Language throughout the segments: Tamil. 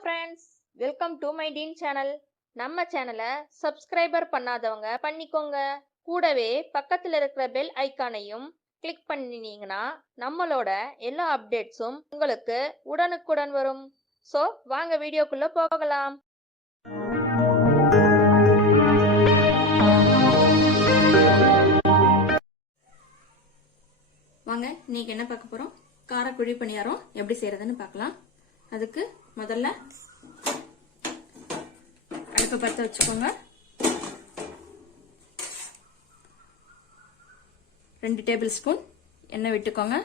Friends welcome to my teen channel நம்ம சேனலை சப்ஸ்கிரைபர் பண்ணாதவங்க பண்ணிக்கோங்க. கூடவே பக்கத்தில் இருக்கிற பெல் ஐக்கானையும் கிளிக் பண்ணினீங்கன்னா நம்மளோட எல்லா அப்டேட்ஸும் உங்களுக்கு உடனுக்குடன் வரும். ஸோ வாங்க வீடியோக்குள்ள போகலாம். வாங்க இன்னைக்கு என்ன பார்க்க போகிறோம் காரக்குழி பணியாரம் எப்படி செய்யறதுன்னு பார்க்கலாம். அதுக்கு முதல்ல அடுப்பை பற்ற வச்சுக்கோங்க. ரெண்டு டேபிள் ஸ்பூன் எண்ணெய் விட்டுக்கோங்க.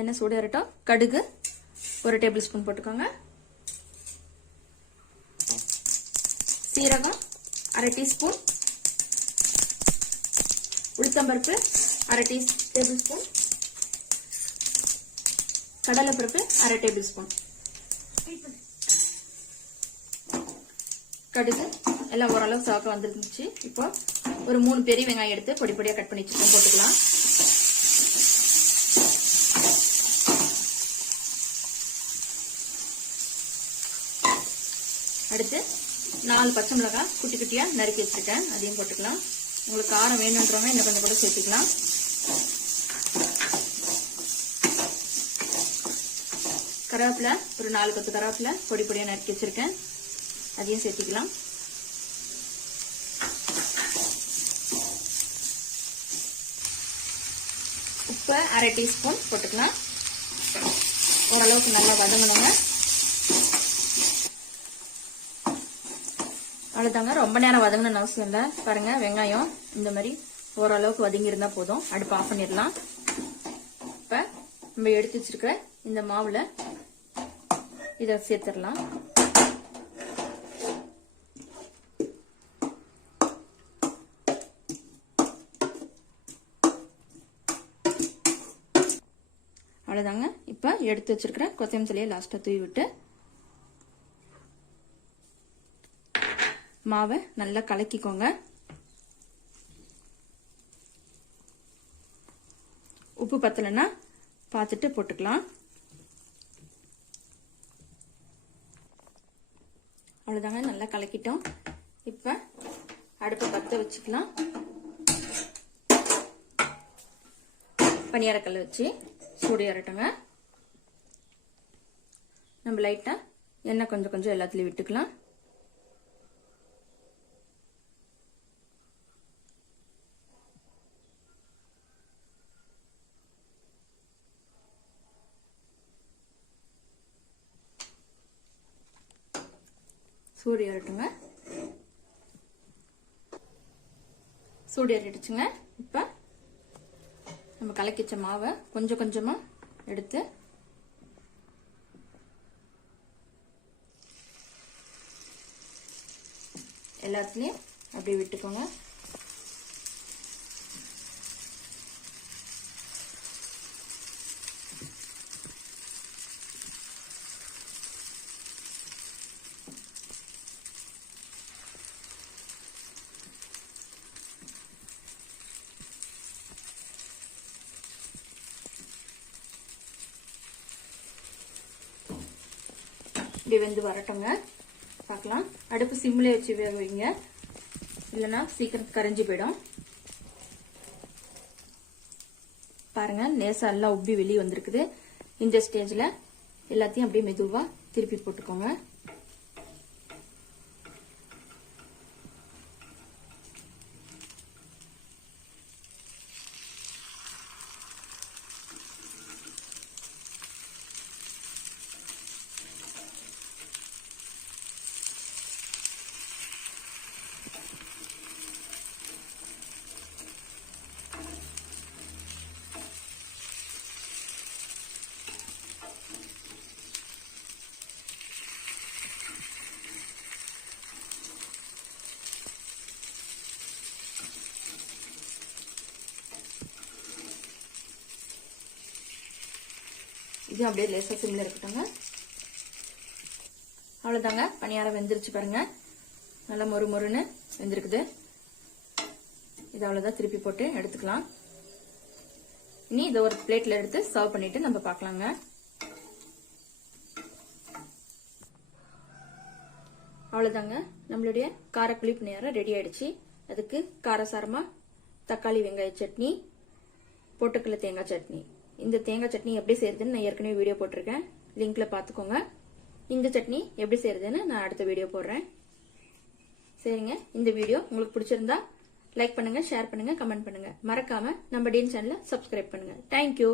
எண்ணெய் சூடு வரட்டும். கடுகு ஒரு டேபிள் ஸ்பூன் போட்டுக்கோங்க. சீரகம் அரை டீஸ்பூன். உளுத்தம்பருப்பு அரை டீ டேபிள் ஸ்பூன் கடலைப்பருப்பு அரை டேபிள் ஸ்பூன் கடுகு எல்லாம் ஓரளவு சாக்க வந்துருந்துச்சு. இப்போ ஒரு மூணு பெரிய வெங்காயம் எடுத்து பொடி பொடியாக கட் பண்ணி வச்சுக்கோம் போட்டுக்கலாம். அடுத்து நாலு பச்சை மிளகாய் குட்டி குட்டியாக நறுக்கி வச்சுருக்கேன். அதையும் போட்டுக்கலாம். உங்களுக்கு காரம் வேணுன்றவங்க இன்னும் கொஞ்சம் கூட சேர்த்துக்கலாம். கருவேப்பிலை ஒரு நாலு பத்து கருவேப்பிலை பொடி பொடியாக நறுக்கி வச்சிருக்கேன். அதையும் சேர்த்திக்கலாம். உப்பு அரை டீஸ்பூன் போட்டுக்கலாம். ஓரளவுக்கு நல்லா வதங்கணுங்க. அவ்வளோதாங்க ரொம்ப நேரம் வதங்கணும்னு அவசியம் இல்லை. பாருங்க வெங்காயம் இந்த மாதிரி ஓரளவுக்கு வதங்கியிருந்தா போதும். அடுப்பு ஆஃப் பண்ணிடலாம். இப்போ நம்ம எடுத்து வச்சிருக்கிற இந்த மாவில் இதை சேர்த்துடலாம். அவ்வளோதாங்க இப்போ எடுத்து வச்சிருக்கிற கொத்தமல்லி சிலையை லாஸ்ட்டாக தூவி விட்டு மாவை நல்லா கலக்கிக்கோங்க. உப்பு பத்தலைன்னா பார்த்துட்டு போட்டுக்கலாம். அவ்வளோதாங்க நல்லா கலக்கிட்டோம். இப்போ அடுப்பை பற்ற வச்சுக்கலாம். பனியாரக்கல் வச்சு சூடு ஏறட்டுங்க. நம்ம லைட்டாக எண்ணெய் கொஞ்சம் கொஞ்சம் எல்லாத்துலேயும் விட்டுக்கலாம். சூடு ஏறட்டுங்க சூடு ஏறிடுச்சுங்க இப்போ நம்ம கலக்கிச்ச மாவை கொஞ்சம் கொஞ்சமாக எடுத்து எல்லாத்துலேயும் அப்படியே விட்டுக்கோங்க. இப்படி வெந்து வரட்டுங்க. பார்க்கலாம். அடுப்பு சிம்மில் வச்சு வேக வைங்க. இல்லைன்னா சீக்கிரம் கரைஞ்சி போயிடும். பாருங்க நேசம் எல்லாம் உப்பி வெளியே வந்திருக்குது. இந்த ஸ்டேஜில் எல்லாத்தையும் அப்படியே மெதுவாக திருப்பி போட்டுக்கோங்க. இது அப்படியே லேசாக சிம்மில் இருக்கட்டுங்க. அவ்வளோதாங்க பணியாரம் வெந்துருச்சு பாருங்க. நல்லா மொறு மொறுன்னு வெந்திருக்குது. இது அவ்வளோதான் திருப்பி போட்டு எடுத்துக்கலாம். இனி இதை ஒரு பிளேட்ல எடுத்து சர்வ் பண்ணிட்டு நம்ம பார்க்கலாங்க. அவ்வளோதாங்க நம்மளுடைய காரக்குழி பணியாரம் ரெடி ஆயிடுச்சு. அதுக்கு காரசாரமா தக்காளி வெங்காய சட்னி பொட்டுக்கடலை தேங்காய் சட்னி. இந்த தேங்காய் சட்னி எப்படி செய்யறதுன்னு நான் ஏற்கனவே வீடியோ போட்டிருக்கேன். லிங்க்ல பார்த்துக்கோங்க இந்த சட்னி எப்படி செய்யறதுன்னு நான் அடுத்த வீடியோ போடுறேன். சரிங்க இந்த வீடியோ உங்களுக்கு பிடிச்சிருந்தா லைக் பண்ணுங்க ஷேர் பண்ணுங்க கமெண்ட் பண்ணுங்க. மறக்காம நம்ம டீன் சேனலை சப்ஸ்கிரைப் பண்ணுங்க. தேங்க்யூ